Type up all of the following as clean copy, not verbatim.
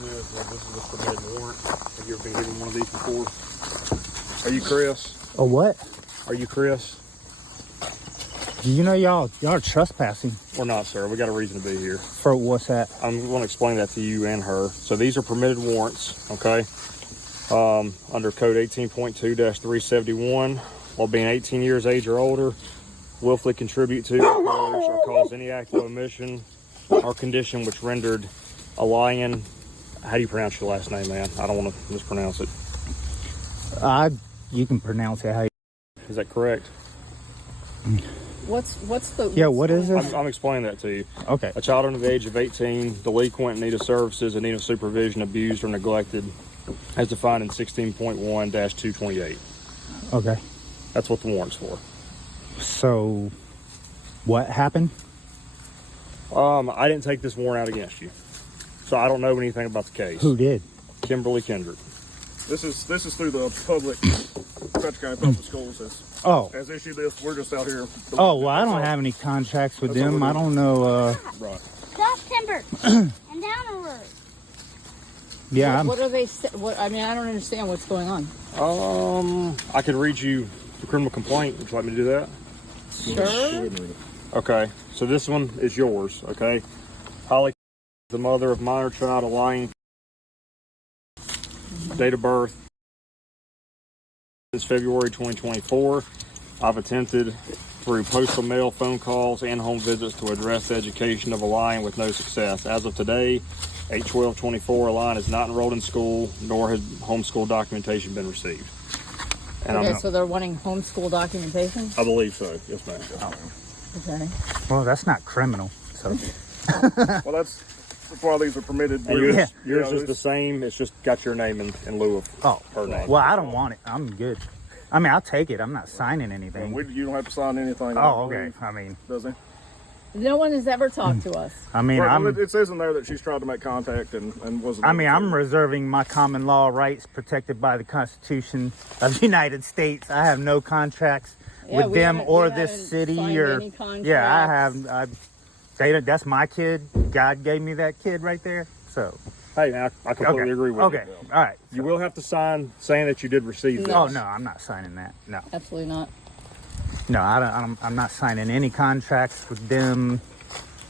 this is a permitted warrant. Have you ever been given one of these before? Are you Chris? A what? Are you Chris? Do you know y'all are trespassing? We're not, sir. We got a reason to be here. For what's that? I'm going to explain that to you and her. So these are permitted warrants, okay? Under code 18.2-371, while being 18 years age or older, willfully contribute to, encourage, or cause any act of omission or condition which rendered a lying. How do you pronounce your last name, man? I don't want to mispronounce it. You can pronounce it how you... Is that correct? What's the... Yeah, what is this? I'm explaining that to you. Okay. A child under the age of 18, delinquent, in need of services, in need of supervision, abused, or neglected, as defined in 16.1-228. Okay. That's what the warrant's for. So, what happened? I didn't take this warrant out against you, so I don't know anything about the case. Who did? Kimberly Kendrick. This is through the public, Patrick County Public Schools has issued this. We're just out here. Oh, well, I don't have any contracts with them. I don't know. Right. Stop timber and downward. Yeah, What are they... What, I mean, I don't understand what's going on. I could read you the criminal complaint. Would you like me to do that? Sure. Okay, so this one is yours, okay? Holly, the mother of minor child, lying. Date of birth is February 2024. I've attempted through postal mail, phone calls, and home visits to address the education of a lion with no success. As of today, 8/12/24, a lion is not enrolled in school, nor has homeschool documentation been received. And Okay, so they're wanting homeschool documentation? I believe so, yes ma'am. Okay. well, that's not criminal. So, Well, that's why these are permitted. And yours, Yeah. yours is the same, it's just got your name in lieu of her name. well, I don't want it. I'm good. I mean, I'll take it. I'm not signing anything. You don't have to sign anything. Oh, okay. I mean, Does he? No one has ever talked to us. I mean, Right, I'm. well, it says in there that she's tried to make contact and wasn't. I mean, I'm reserving my common law rights protected by the Constitution of the United States. I have no contracts Yeah, with we them haven't- or we this haven't city signed or any yeah, I contracts. have. That's my kid. God gave me that kid right there. So Hey, man, I completely okay, agree with okay, you. all right. You will have to sign saying that you did receive this. Oh no, I'm not signing that. No, Absolutely not. no, I'm not signing any contracts with them.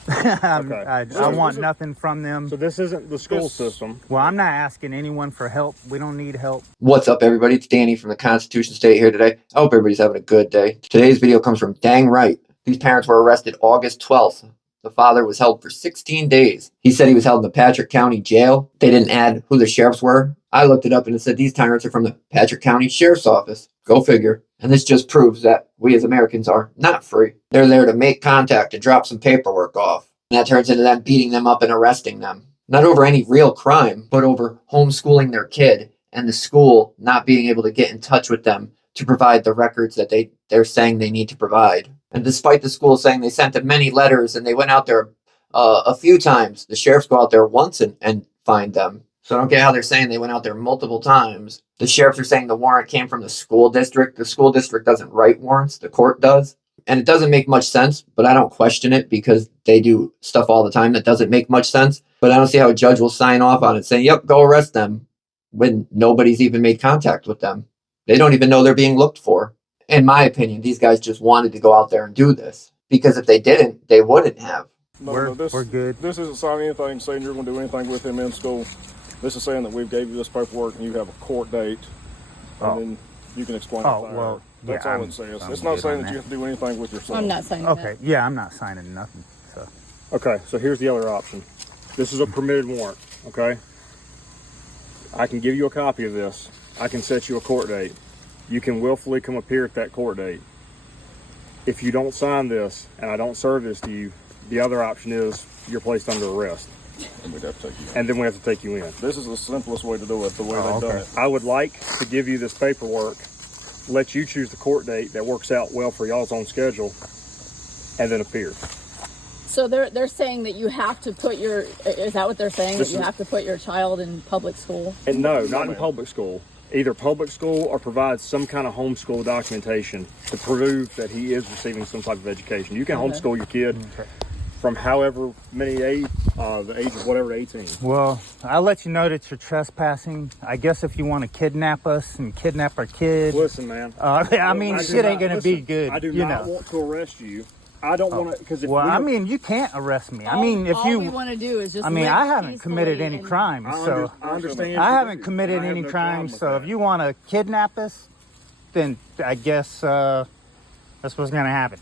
I want nothing from them. So this isn't the school system. Well, I'm not asking anyone for help. We don't need help. What's up, everybody? It's Danny from the Constitution State here today. I hope everybody's having a good day. Today's video comes from Dang Right. These parents were arrested August 12th. The father was held for 16 days. He said he was held in the Patrick County Jail. They didn't add who the sheriffs were. I looked it up and it said these tyrants are from the Patrick County Sheriff's Office. Go figure. And this just proves that we as Americans are not free. They're there to make contact and drop some paperwork off. And that turns into them beating them up and arresting them. Not over any real crime, but over homeschooling their kid and the school not being able to get in touch with them to provide the records that they're saying they need to provide. And despite the school saying they sent them many letters and they went out there a few times, the sheriffs go out there once and find them. So I don't get how they're saying they went out there multiple times. The sheriffs are saying the warrant came from the school district. The school district doesn't write warrants. The court does. And it doesn't make much sense, but I don't question it because they do stuff all the time that doesn't make much sense. But I don't see how a judge will sign off on it saying, yep, go arrest them when nobody's even made contact with them. They don't even know they're being looked for. In my opinion, these guys just wanted to go out there and do this because if they didn't, they wouldn't have. We're good. This isn't signing anything saying you're going to do anything with him in school. This is saying that we've gave you this paperwork and you have a court date, and then you can explain it. Well, that's yeah, all it says. I'm It's not good saying on that you have to do anything with your son. I'm not signing Okay, that. yeah, I'm not signing nothing. So Okay, so here's the other option. This is a permitted warrant, okay? I can give you a copy of this. I can set you a court date. You can willfully come appear at that court date. If you don't sign this and I don't serve this to you, the other option is you're placed under arrest. And we'd have to take you in. And then we have to take you in. This is the simplest way to do it, the way they've done it. I would like to give you this paperwork, let you choose the court date that works out well for y'all's own schedule, and then appear. So they're saying that you have to put your... Is that what they're saying? This That you is- have to put your child in public school? And no, not in ma'am. public school. Either public school or provide some kind of homeschool documentation to prove that he is receiving some type of education. You can homeschool your kid from however many The age of whatever 18. Well, I'll let you know that you're trespassing. I guess if you want to kidnap us and kidnap our kid. Listen, man. I mean, shit ain't going to be good. I do not want to arrest you. I don't want to, because well, I mean, you can't arrest me. I mean, if all you, we want to do is just. I mean, live I haven't peacefully committed any and- crime, so I understand. I haven't committed any crime. So if you want to kidnap us, then I guess that's what's going to happen.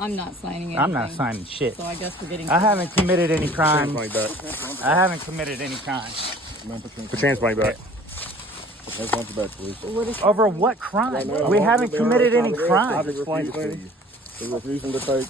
I'm not signing anything. I'm not signing shit. So I guess we're getting. I haven't committed any crime. Money back. I haven't committed any crime. Put chance money back. Over what crime? We haven't committed any crime. I've explained it to you. We're refusing to take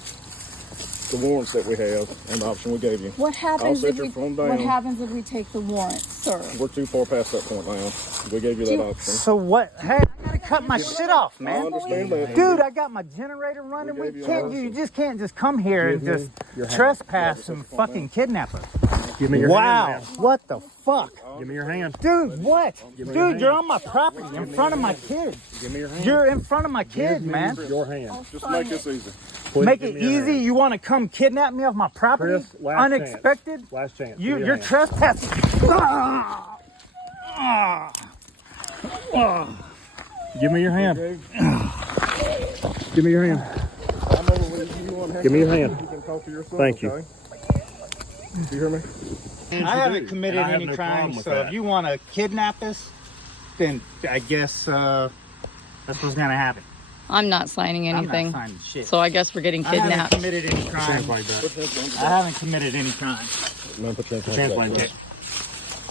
the warrants that we have and the option we gave you. What happens set if your we? phone down. What happens if we take the warrant, sir? We're too far past that point now. We gave you that option. So what? Hey, I gotta cut my shit off, I man. understand that. Dude, I got my generator running. We gave you Can't an you just can't just come here and just trespass and fucking kidnap us? Give me your Wow, hand, man. what the fuck? Give me your hand. Dude, what? Dude, you're on my property in front of my kids. Give me your hand. You're in front of my kids, man. Your hand. Just make this easy. Please Make give it me your easy. hand. You want to come kidnap me off my property? Chris, last Unexpected? chance. Last chance. You're Give me your hand. trespassing. Give me your hand. Give me your hand. I'm going to leave you on Give me your hand. You can talk to your son, Thank you. okay? Do you hear me? I haven't committed I have any no crime, problem with so that. if you want to kidnap us, then I guess that's what's gonna happen. I'm not signing I'm anything. not signing shit. So I guess we're getting I haven't kidnapped. committed any crime. Chance money back. I haven't committed any crime. Man, put your hands Chance on money your back. back.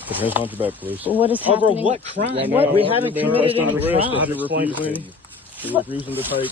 Put your hands on your back, please. What is Over happening? what crime? Right What? now, We you're haven't being committed placed any under arrest crime. because you're Explain to refusing. You're refusing to take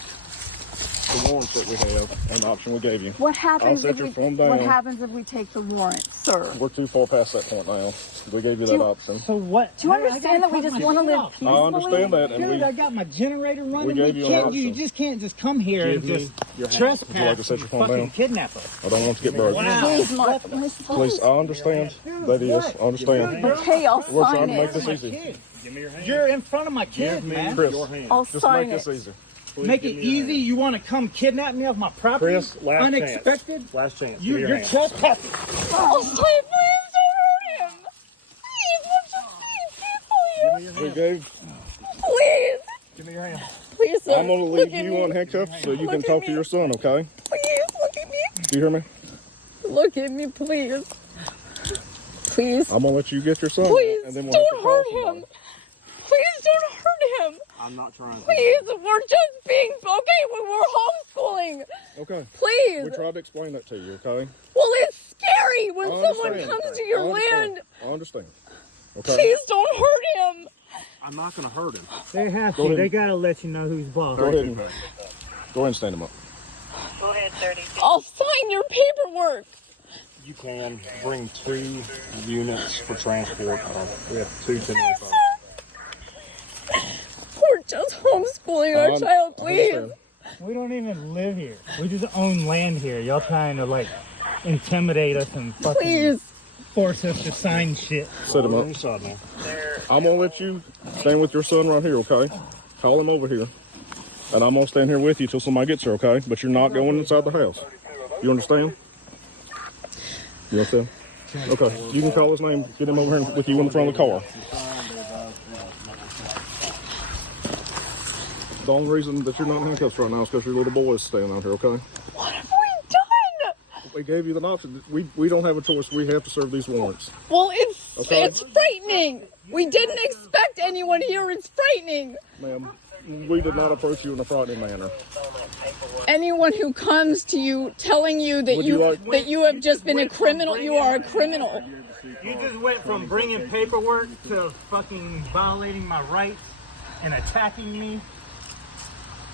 the warrants that we have and the option we gave you. What happens set if your we? phone down. What happens if we take the warrant, sir? We're too far past that point now. We gave you that option. So what? Do you understand that we just want to live peacefully? I understand that, and Dude, we I got my generator running. gave you an You option. just can't just come here Give and me just your hand. trespass Would you like to set and your phone fucking down? kidnap us. I don't want to get burned. Please, my son. Please, I understand. That is, I understand. Okay, I'll We're sign trying to make it. this My easy. kid. Give me your hand. You're in front of my kid, man. Chris, Your hand. I'll just sign make this it. easy. Please Make give it me your easy. hand. You want to come kidnap me off my property? Chris, last Unexpected? chance. Last chance. Give You, me your you're hand. trespassing. I'll sign it. Please don't hurt him. Please, let's just be peaceful here. We gave. Please. Give me your hand. Please, sir. I'm going to Look leave at you me. on handcuffs so you can Look at talk to me. your son, okay? Please, look at me. Do you hear me? Look at me, please. Please. I'm going to let you get your son. Please and then we'll don't have to call hurt somebody. him. Please don't hurt him. I'm not trying to. Please, we're just being okay. We're homeschooling. Okay. Please. We tried to explain that to you, okay? Well, it's scary when I someone understand. comes to your I understand. land. I understand. Okay? Please don't hurt him. I'm not going to hurt him. They have Go to. ahead. They got to let you know who's boss. Go ahead and stand him up. I'll sign your paperwork. You can bring 2 units for transport. We have 2 10 We're just homeschooling our child, I please. understand. We don't even live here. We just own land here. Y'all trying to like intimidate us and fucking Please. force us to sign shit. Set him up. Inside now. I'm going to let you stand with your son right here, okay? Call him over here. And I'm going to stand here with you till somebody gets here, okay? But you're not going inside the house. You understand? You understand? Okay. You can call his name, get him over here with you in the front of the car. The only reason that you're not in handcuffs right now is because your little boy is staying out here, okay? What have we done? We gave you an option. We don't have a choice. We have to serve these warrants. Well, it's Okay. frightening. We didn't expect anyone here. It's frightening. Ma'am, we did not approach you in a frightening manner. Anyone who comes to you telling you that Would you like- that you have just been a criminal, you are a criminal. You just went from bringing paperwork to fucking violating my rights and attacking me.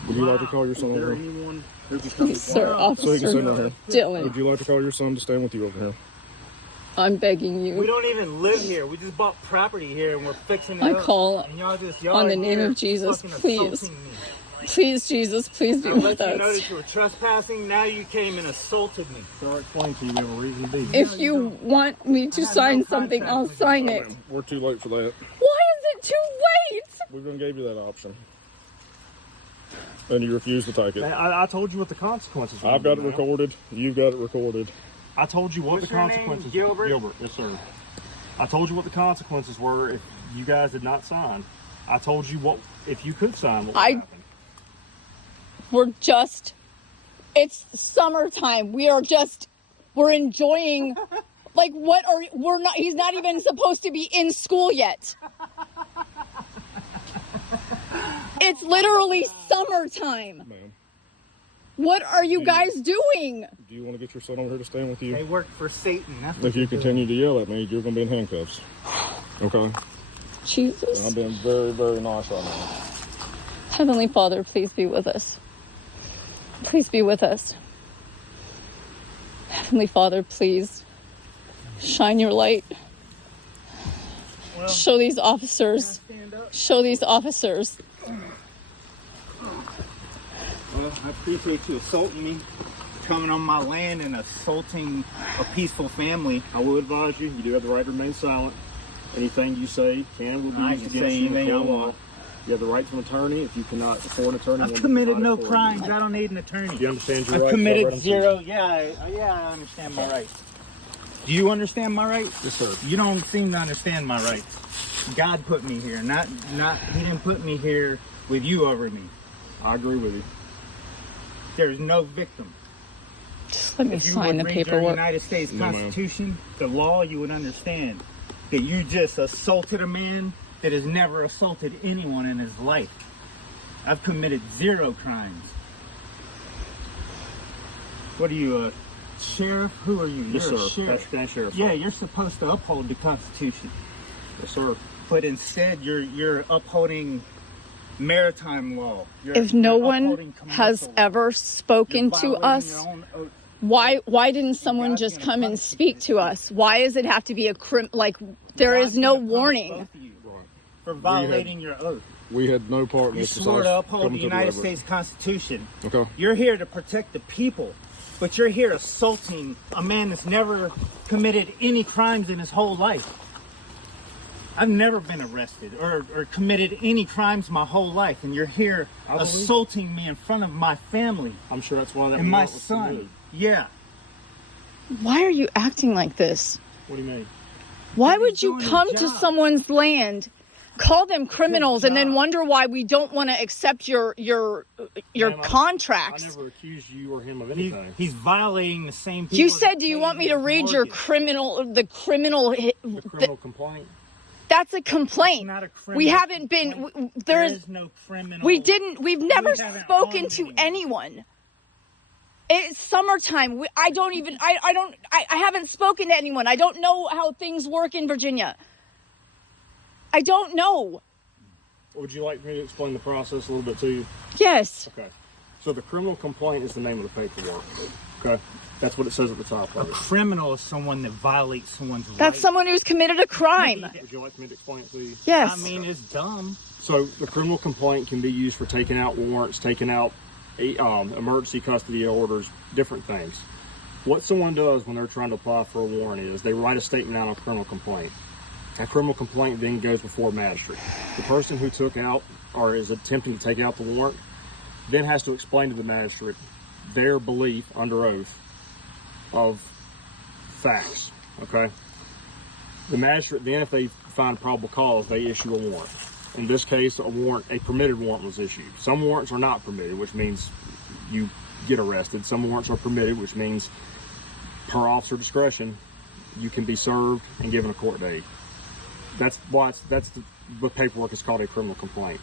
Would you like to call your son over here? Anyone? Please, sir, So he can Officer stand out here. Dylan, Would you like to call your son to stand with you over here? I'm begging We you. don't even live here. We just bought property here and we're fixing it I up. call And y'all on are the name here of Jesus, fucking please. assaulting me. Please, Jesus, please be I with let you know us. that you were trespassing. Now you came and assaulted me. So I explained to you we have a reason to be. If you want me to sign something, I'll sign it. We're too late for that. Why is it too late? We've been gave you that option. And you refused to take it. I told you what the consequences were. I've got it recorded. You've got it recorded. I told you what What's the your name? consequences. Gilbert? Gilbert, yes, sir. I told you what the consequences were if you guys did not sign. I told you what if you could sign. What would happen? It's summertime. We're enjoying. Like, he's not even supposed to be in school yet. It's literally summertime. Ma'am, What are you guys doing? do you want to get your son over here to stand with you? They work for Satan. That's what If you they're continue to yell at me, you're going to be in handcuffs. Okay? And I'm Jesus. being very, very nice right now. Heavenly Father, please be with us. Please be with us. Heavenly Father, please shine your light. Well, Show these officers. stand up. Show these officers. Well, I appreciate you assaulting me, coming on my land and assaulting a peaceful family. I will advise you, you do have the right to remain silent. Anything you say will be I used can against say you in anything I court of law. want. You have the right to an attorney. If you cannot afford an attorney, I've then committed provide no it for you. crimes. I don't need an attorney. Do you understand your I've rights? committed I've read them to you. zero. Yeah, I understand my rights. Do you understand my rights? Yes, sir. You don't seem to understand my rights. God put me here, not. He didn't put me here with you over me. I agree with you. There's no victim. Just let me If you sign the would read your paperwork. United States No, ma'am. Constitution, the law, you would understand that you just assaulted a man that has never assaulted anyone in his life. I've committed zero crimes. What are you, a sheriff? Who are you? Yes, You're sir. a sheriff. Patrick County Sheriff's Yeah, Office. you're supposed to uphold the Constitution, Yes, sir. but instead you're upholding maritime law. If no you're one upholding has commercial law. ever spoken You're to violating us, your own oath. why didn't someone God's just gonna come and punish you speak for to this. us? Why does it have to be there is God's no gonna punish warning? both of you Right. for violating your oath. We had no part in You this swore besides to uphold coming the to United deliver. States Constitution. Okay. You're here to protect the people, but you're here assaulting a man that's never committed any crimes in his whole life. I've never been arrested or committed any crimes my whole life, and you're here I believe it. assaulting me in front of my family I'm sure that's why that and my warrant was son. submitted. Yeah. Why are you acting like this? What do you mean? Why He's would you doing his come to job. someone's land, call them criminals, and then job. wonder why we don't want to accept your Ma'am, I contracts? never accused you or him of He's, anything. he's violating the same people. You that said, "Do you paid want me to his read your mortgage." The criminal complaint. That's a complaint. It's not a We criminal haven't been. complaint. There There is. is no criminal. We've never haven't spoken harmed to anyone. anyone. It's summertime. I haven't spoken to anyone. I don't know how things work in Virginia. I don't know. Would you like me to explain the process a little bit to you? Yes. Okay. So the criminal complaint is the name of the paperwork. Okay. That's what it says at the top A of it. criminal is someone that violates someone's That's rights. someone who's committed a crime. Would you like me to explain it to you? Yes. I mean, it's dumb. So the criminal complaint can be used for taking out warrants, taking out emergency custody orders, different things. What someone does when they're trying to apply for a warrant is they write a statement out on a criminal complaint. That criminal complaint then goes before a magistrate. The person who took out or is attempting to take out the warrant then has to explain to the magistrate their belief under oath of facts. Okay. The magistrate then, if they find probable cause, they issue a warrant. In this case, a permitted warrant was issued. Some warrants are not permitted, which means you get arrested. Some warrants are permitted, which means per officer discretion, you can be served and given a court date. That's why the paperwork is called a criminal complaint.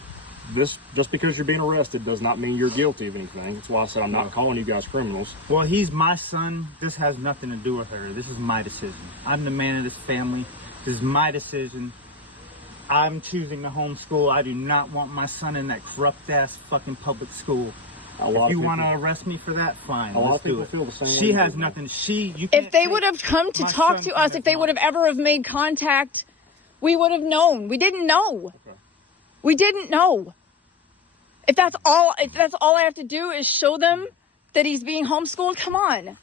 This, just because you're being arrested does not mean you're guilty of anything. That's why I said I'm not calling you guys criminals. Well, he's my son. This has nothing to do with her. This is my decision. I'm the man of this family. This is my decision. I'm choosing to homeschool. I do not want my son in that corrupt-ass fucking public school. If you want to arrest me for that, fine. A lot Let's of people do it. feel the same way She you has do. nothing. You If can't they take would have come to my talk son to from us, his if they would have mother. ever have made contact, we would have known. We didn't know. Okay. We didn't know. If that's all I have to do is show them that he's being homeschooled, come on.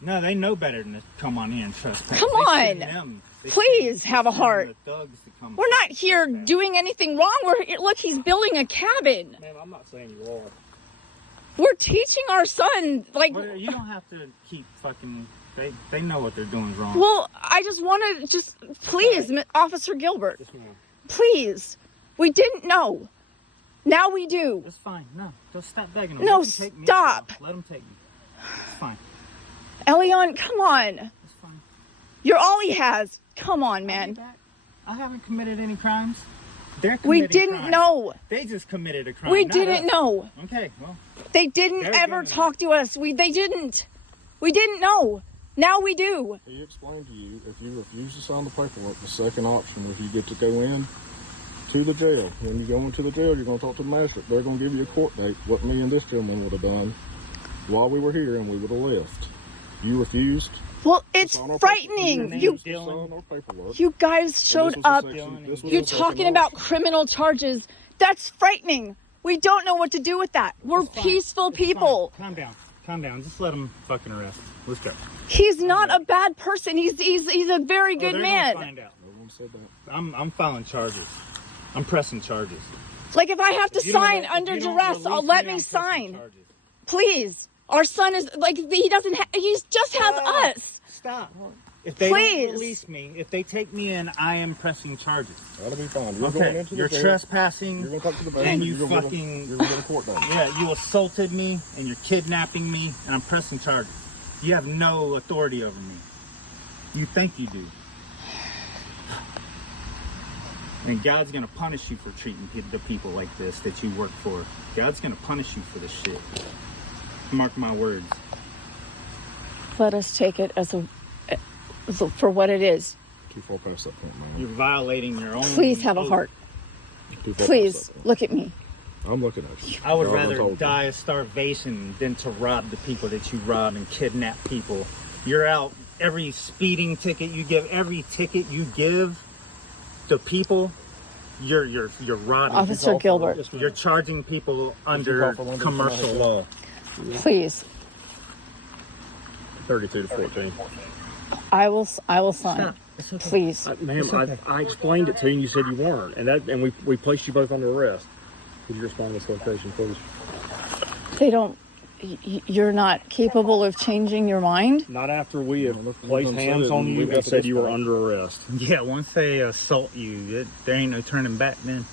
No, they know better than to come on here and trespass. Come They on. send them. They Please send have a the heart. thugs to come We're not here doing anything wrong. Look, he's building a cabin. Man, I'm not saying you are. We're teaching our son, like, But you don't have to keep fucking They know what they're doing is wrong. Well, I just want to just, please, Officer Gilbert, please. We didn't know. Now we do. It's fine. No, just stop begging them. No, Let them take me. stop. Let them take me. It's fine. Elion, come on. It's fine. You're all he has. Come on, man. I haven't committed any crimes. They're committing We didn't crimes. know. They just committed a crime. We not didn't us. know. Okay, well. They didn't They're ever doing it. talk to us. They didn't. We didn't know. Now we do. He explained to you, if you refuse to sign the paperwork, the second option is you get to go in to the jail. When you go into the jail, you're going to talk to the magistrate.Ey're going to give you a court date, what me and this gentleman would have done while we were here, and we would have left. You refused. Well, it's Sign our frightening. paperwork. You Sign our paperwork. you guys And showed this was a up. section- this was You're a second talking about option. criminal charges. That's frightening. We don't know what to do with that. We're It's fine. peaceful It's people. fine. Calm down. Calm down. Just let them fucking arrest. Let's go. He's not a bad person. He's a very Oh, good they're man. gonna find out. No one said that. I'm filing charges. I'm pressing charges. Like if I have to If you don't sign let- if under you don't duress, release I'll let I'm me pressing sign. charges. Please. Our son is like he doesn't. He just has us. Stop. If they Please. don't release me, if they take me in, I am pressing charges. That'll be fine. You're going Okay. into You're the jail. trespassing. You're going to talk to the bank. And you you're gonna fucking- You're going to get a court date. Yeah, you assaulted me and you're kidnapping me and I'm pressing charges. You have no authority over me. You think you do. And God's gonna punish you for treating the people like this that you work for. God's gonna punish you for this shit. Mark my words. Let us take it as for what it is. Too far past that point, man. You're violating your own. Please have a oath. heart. Too far Please past that point. look at me. I'm looking at you. I would God, rather told you. die of starvation than to rob the people that you rob and kidnap people. You're out every speeding ticket you give, every ticket you give the people, you're robbing. Officer Gilbert, You're charging people under commercial law. please. 32 to 14. I will sign. Stop. It's okay. Please. Ma'am, It's okay. I explained it to you and you said you weren't. And we placed you both under arrest. Could you respond to this location, please? They don't. You're not capable of changing your mind. Not after we have Well, placed let's hands say on we you got and to said this you were point. under arrest. Yeah, once they assault you, there ain't no turning back then.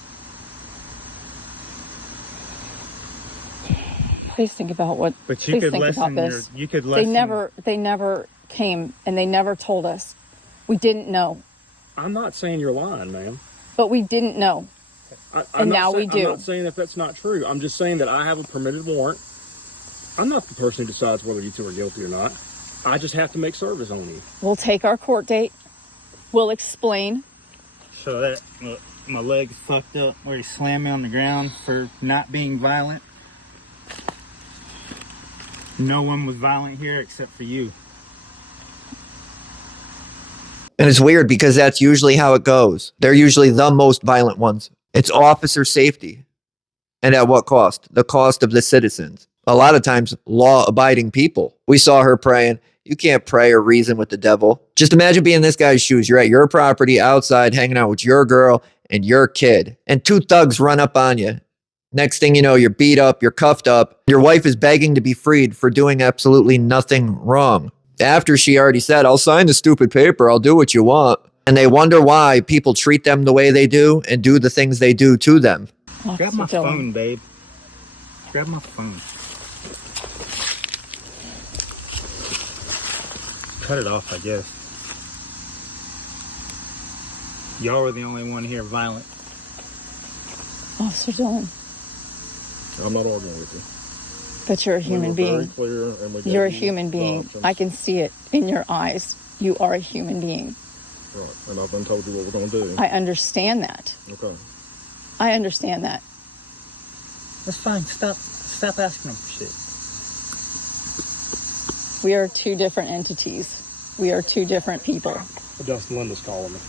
Please think about what. But you please could think lessen about this. you could lessen. They never came and they never told us. We didn't know, I'm not saying you're lying, ma'am. but we didn't know. And now we do. I'm not saying that that's not true. I'm just saying that I have a permitted warrant. I'm not the person who decides whether you two are guilty or not. I just have to make service on you. We'll take our court date. We'll explain. So that look, my leg's fucked up where he slammed me on the ground for not being violent. No one was violent here except for you. And it's weird because that's usually how it goes. They're usually the most violent ones. It's officer safety. And at what cost? The cost of the citizens. A lot of times, law-abiding people. We saw her praying. You can't pray or reason with the devil. Just imagine being in this guy's shoes. You're at your property outside hanging out with your girl and your kid. And two thugs run up on you. Next thing you know, you're beat up, you're cuffed up. Your wife is begging to be freed for doing absolutely nothing wrong. After she already said, I'll sign the stupid paper, I'll do what you want. And they wonder why people treat them the way they do and do the things they do to them. Grab my Officer Dillon. phone, babe. Grab my phone. Cut it off, I guess. Y'all were the only one here violent. Officer Dillon, I'm not arguing with you. but you're a We human were being. very clear and we gave You're a you human the being. options. I can see it in your eyes. You are a human being. Right, and I've been told you what we're going to do. I understand that. Okay. I understand that. That's fine. Stop asking them for shit. We are two different entities. We are two different people. Dustin Linda's calling me.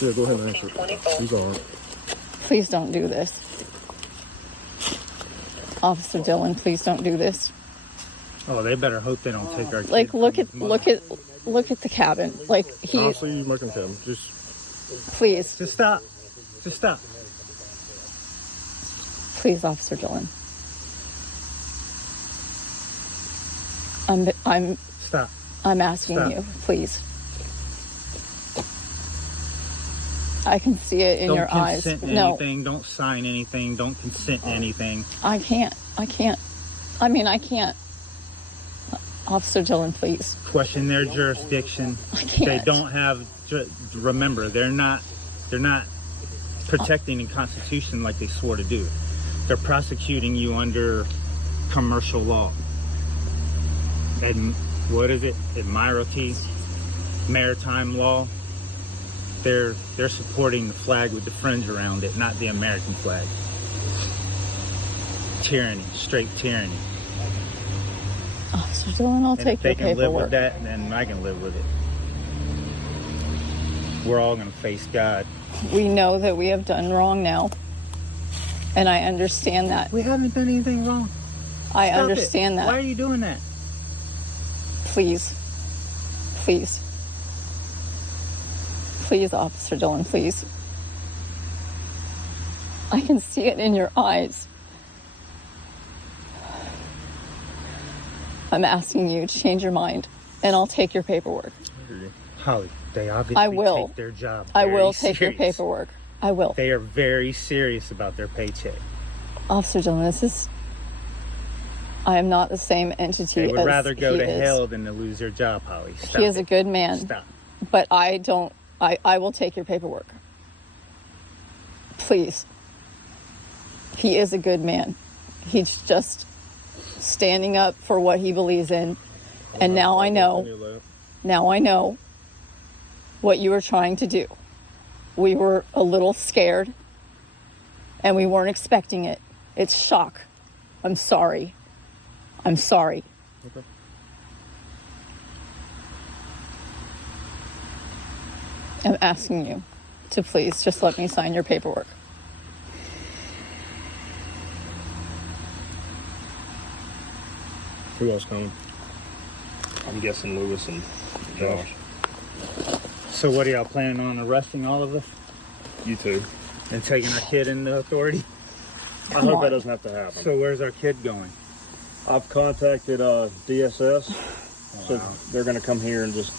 Yeah, go ahead and answer it. He's all right. Please don't do this. Officer Dillon, please don't do this. Oh, they better hope they don't take our kid Like from look his at mother. look at the cabin. Like I'll he see you making him. Just please, Just stop. Just stop. please, Officer Dillon. Stop. I'm asking Stop. you, please. I can see it in your eyes. Don't consent to anything. Don't sign anything. Don't consent to anything. I can't. I can't. I mean, I can't. Officer Dillon, please. Question their jurisdiction. I can't. They don't have. Remember, they're not protecting the Constitution like they swore to do. They're prosecuting you under commercial law. And what is it? Admiralty, maritime law. They're supporting the flag with the fringe around it, not the American flag. Tyranny, straight tyranny. Officer Dillon, I'll take your If they can live with paperwork. that, then I can live with it. We're all gonna face God. We know that we have done wrong now. And I understand that. We haven't done anything wrong. I Stop understand it. that. Why are you doing that? Please. Please. Please, Officer Dillon, please. I can see it in your eyes. I'm asking you to change your mind, and I'll take your paperwork. Holly, they obviously I will. take their job I very will take your serious. paperwork. I will. They are very serious about their paycheck. Officer Dillon, I am not the same entity They as would rather go he to is. hell than to lose their job, Holly. Stop He is a it. good man. Stop. But I will take your paperwork. Please. He is a good man. He's just standing up for what he believes in. And now I know what you were trying to do. We were a little scared and we weren't expecting it. It's shock. I'm sorry. I'm sorry. Okay. I'm asking you to please just let me sign your paperwork. Who else coming? I'm guessing Lewis and Josh. So what are y'all planning on, arresting all of us You two. and taking our kid into authority? I Come hope on. that doesn't have to happen. So where's our kid going? I've contacted DSS, so Wow. they're going to come here and just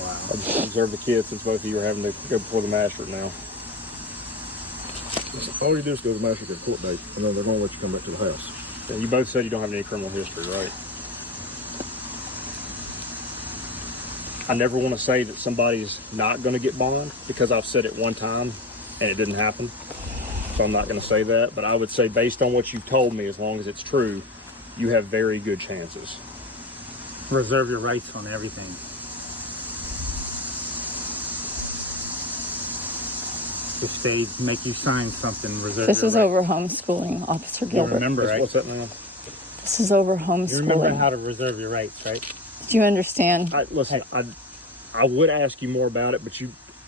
Wow. observe the kid since both of you are having to go before the magistrate now. All you do is go to the magistrate court date, and then they're going to let you come back to the house. And you both said you don't have any criminal history, right? I never want to say that somebody's not going to get bond because I've said it one time and it didn't happen. So I'm not going to say that, but I would say based on what you've told me, as long as it's true, you have very good chances. Reserve your rights on everything. If they make you sign something, reserve This your is rights. over homeschooling, Officer You Gilbert. remember, right? What's that now? This is over You remember homeschooling. how to reserve your rights, right? Do you understand? Listen, I would ask you more about it, but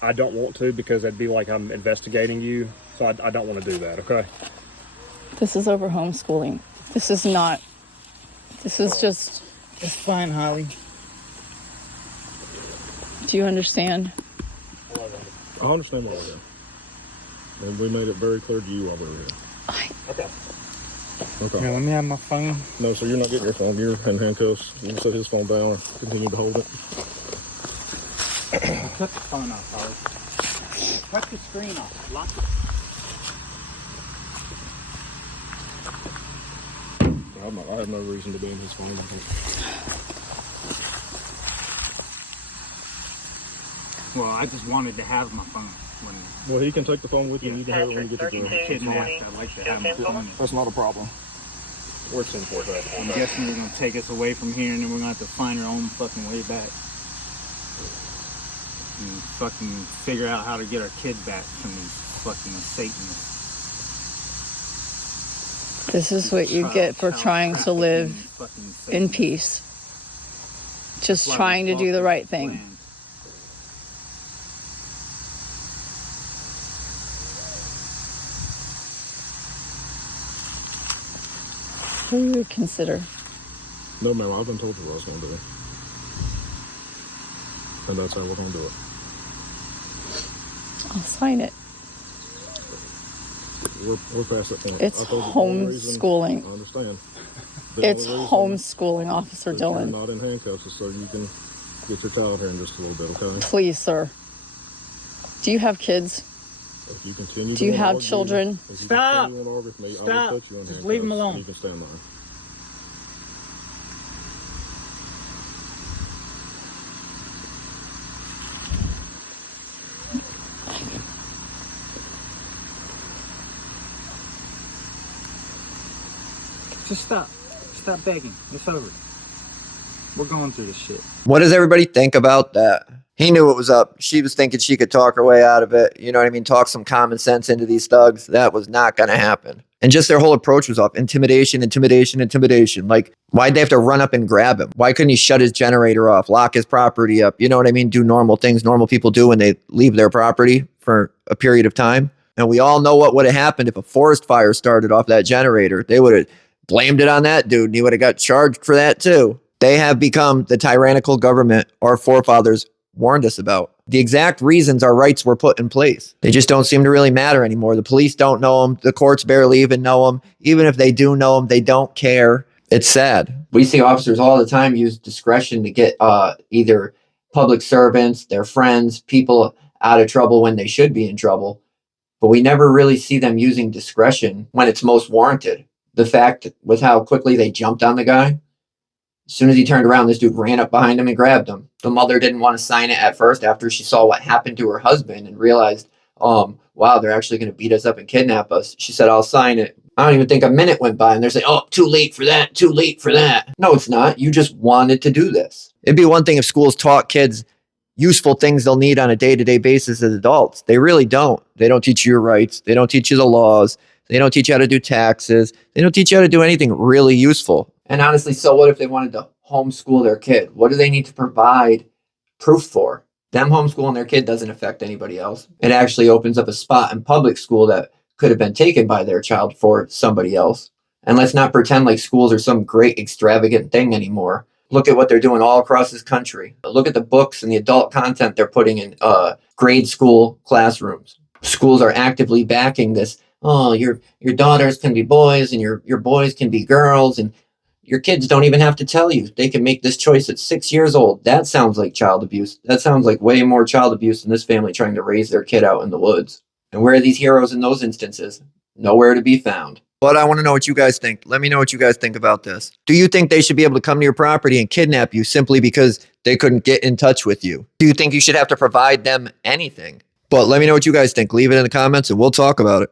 I don't want to because that'd be like I'm investigating you. So I don't want to do that, okay? This is over homeschooling. This is just, It's fine, Holly. do you understand? I understand all of that. And we made it very clear to you while we were here. Okay. Okay. Now let me have my phone. No, sir, you're not getting your phone. You're in handcuffs. You can set his phone down or continue to hold it. Cut the phone off, Holly. Cut the screen off. Lock it. I have no reason to be in his phone. Well, I just wanted to have my phone. Well, he can take the phone with you. You can have it when you get to jail. Kids left, I like to have my phone. That's not a problem. Where's in for that? I'm guessing they're gonna take us away from here, and then we're gonna have to find our own fucking way back. And fucking figure out how to get our kid back from these fucking Satanists. This is what you get for trying to live in peace. Just trying to do the right thing. What do you would consider? No, ma'am, I've been told what I was going to do. And that's how we're going to do it. I'll sign it. We're past that point. It's I told you the only reason- homeschooling. I understand. It's homeschooling, Officer that you're Dillon. not in handcuffs is so you can Get your child here in just a little bit, okay? Please, sir. Do you have kids? If you continue Do you to have argue- children? if you Stop. continue to argue with me, I Stop. will put you in Just leave him handcuffs, alone. and you can stand there. Just stop. Stop begging. It's over. We're going through this shit. What does everybody think about that? He knew what was up. She was thinking she could talk her way out of it. You know what I mean? Talk some common sense into these thugs. That was not going to happen. And just their whole approach was off. Intimidation, intimidation, intimidation. Like, why'd they have to run up and grab him? Why couldn't he shut his generator off, lock his property up? You know what I mean? Do normal things normal people do when they leave their property for a period of time. And we all know what would have happened if a forest fire started off that generator. They would have blamed it on that dude, and he would have got charged for that too. They have become the tyrannical government our forefathers warned us about. The exact reasons our rights were put in place. They just don't seem to really matter anymore. The police don't know them. The courts barely even know them. Even if they do know them, they don't care. It's sad. We see officers all the time use discretion to get either public servants, their friends, people out of trouble when they should be in trouble. But we never really see them using discretion when it's most warranted. The fact with how quickly they jumped on the guy. As soon as he turned around, this dude ran up behind him and grabbed him. The mother didn't want to sign it at first after she saw what happened to her husband and realized, wow, they're actually going to beat us up and kidnap us. She said, I'll sign it. I don't even think a minute went by and they're saying, oh, too late for that, too late for that. No, it's not. You just wanted to do this. It'd be one thing if schools taught kids useful things they'll need on a day-to-day basis as adults. They really don't. They don't teach you your rights. They don't teach you the laws. They don't teach you how to do taxes. They don't teach you how to do anything really useful. And honestly, so what if they wanted to homeschool their kid? What do they need to provide proof for? Them homeschooling their kid doesn't affect anybody else. It actually opens up a spot in public school that could have been taken by their child for somebody else. And let's not pretend like schools are some great extravagant thing anymore. Look at what they're doing all across this country. Look at the books and the adult content they're putting in grade school classrooms. Schools are actively backing this. Oh, your daughters can be boys and your boys can be girls, and your kids don't even have to tell you. They can make this choice at 6 years old. That sounds like child abuse. That sounds like way more child abuse than this family trying to raise their kid out in the woods. And where are these heroes in those instances? Nowhere to be found. But I want to know what you guys think. Let me know what you guys think about this. Do you think they should be able to come to your property and kidnap you simply because they couldn't get in touch with you? Do you think you should have to provide them anything? But let me know what you guys think. Leave it in the comments and we'll talk about it.